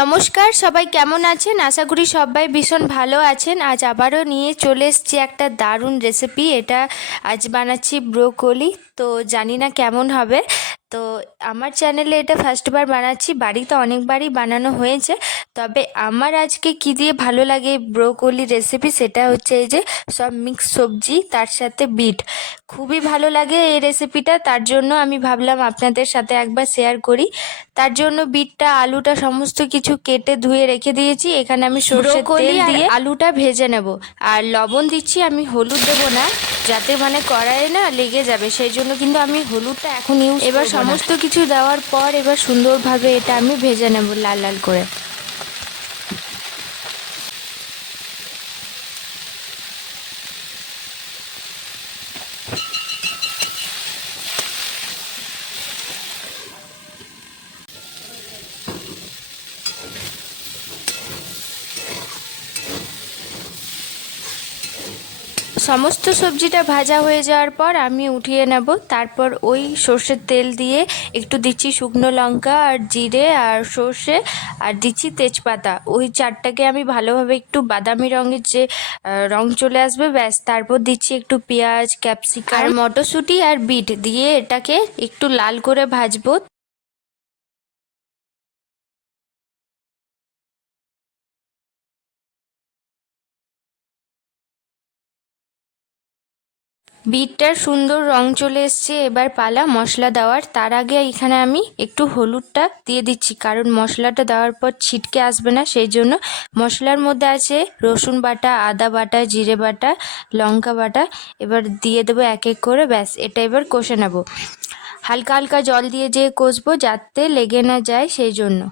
নমস্কার, সবাই কেমন আছেন? আশা করি সবাই ভীষণ ভালো আছেন। আজ আবারও নিয়ে চলে এসেছি একটা দারুণ রেসিপি। এটা আজ বানাচ্ছি ব্রোকলি। তো জানি না কেমন হবে। তো আমার চ্যানেলে এটা ফার্স্টবার বানাচ্ছি, বাড়িতে অনেকবারই বানানো হয়েছে। তবে আমার আজকে কী দিয়ে ভালো লাগে ব্রোকলি রেসিপি, সেটা হচ্ছে এই যে সব মিক্স সবজি, তার সাথে বিট। খুবই ভালো লাগে এই রেসিপিটা, তার জন্য আমি ভাবলাম আপনাদের সাথে একবার শেয়ার করি। তার জন্য বিটটা আলুটা সমস্ত কিছু কেটে ধুয়ে রেখে দিয়েছি। এখানে আমি সরষের তেল দিয়ে আলুটা ভেজে নেব। আর লবণ দিচ্ছি, আমি হলুদ দেবো না, যাতে কড়াইয়ে না লেগে যাবে, সেই জন্য কিন্তু আমি হলুদটা এখন ইউজ। এবার সমস্ত কিছু দেওয়ার পর এবার সুন্দরভাবে এটা আমি ভেজে নেব লাল লাল করে। সমস্ত সবজিটা ভাজা হয়ে যাওয়ার পর আমি উঠিয়ে নেব। তারপর ওই সর্ষের তেল দিয়ে একটু দিচ্ছি শুকনো লঙ্কা আর জিরে আর সর্ষে, আর দিচ্ছি তেজপাতা। ওই চারটাকে আমি ভালোভাবে একটু বাদামি রঙের যে রং চলে আসবে, ব্যাস। তারপর দিচ্ছি একটু পেঁয়াজ, ক্যাপসিকাম আর মটরশুঁটি আর বিট দিয়ে এটাকে একটু লাল করে ভাজবো। বিটটার সুন্দর রং চলে এসছে, এবার পালা মশলা দেওয়ার। তার আগে এখানে আমি একটু হলুদটা দিয়ে দিচ্ছি, কারণ মশলাটা দেওয়ার পর ছিটকে আসবে না, সেই জন্য। মশলার মধ্যে আছে রসুন বাটা, আদা বাটা, জিরে বাটা, লঙ্কা বাটা। এবার দিয়ে দেবো এক এক করে, ব্যাস। এটা এবার কষে নেব, হালকা হালকা জল দিয়ে যে কষবো, যাতে লেগে না যায়, সেই জন্য।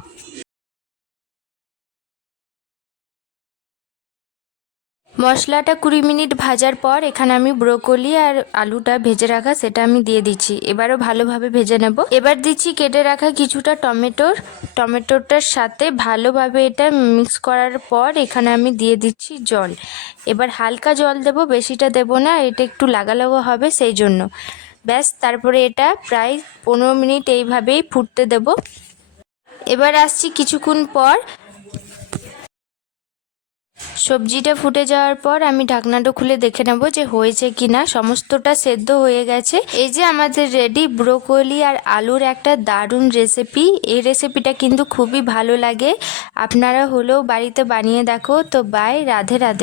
মশলাটা 20 মিনিট ভাজার পর এখানে আমি ব্রোকলি আর আলুটা ভেজে রাখা সেটা আমি দিয়ে দিচ্ছি। এবারও ভালোভাবে ভেজে নেব। এবার দিচ্ছি কেটে রাখা কিছুটা টমেটোটার সাথে ভালোভাবে এটা মিক্স করার পর এখানে আমি দিয়ে দিচ্ছি জল। এবার হালকা জল দেব, বেশিটা দেব না, এটা একটু লাগা লাগা হবে, সেই জন্য। ব্যাস, তারপরে এটা প্রায় 15 মিনিট এইভাবেই ফুটতে দেব। এবার আসছি কিছুক্ষণ পর। সবজিটা ফুটে যাওয়ার পর আমি ঢাকনাটা খুলে দেখে নেব যে হয়েছে কি না। সমস্তটা সেদ্ধ হয়ে গেছে। এই যে আমাদের রেডি ব্রোকলি আর আলুর একটা দারুণ রেসিপি। এই রেসিপিটা কিন্তু খুবই ভালো লাগে, আপনারা হলেও বাড়িতে বানিয়ে দেখো। তো বাই, রাধে রাধে।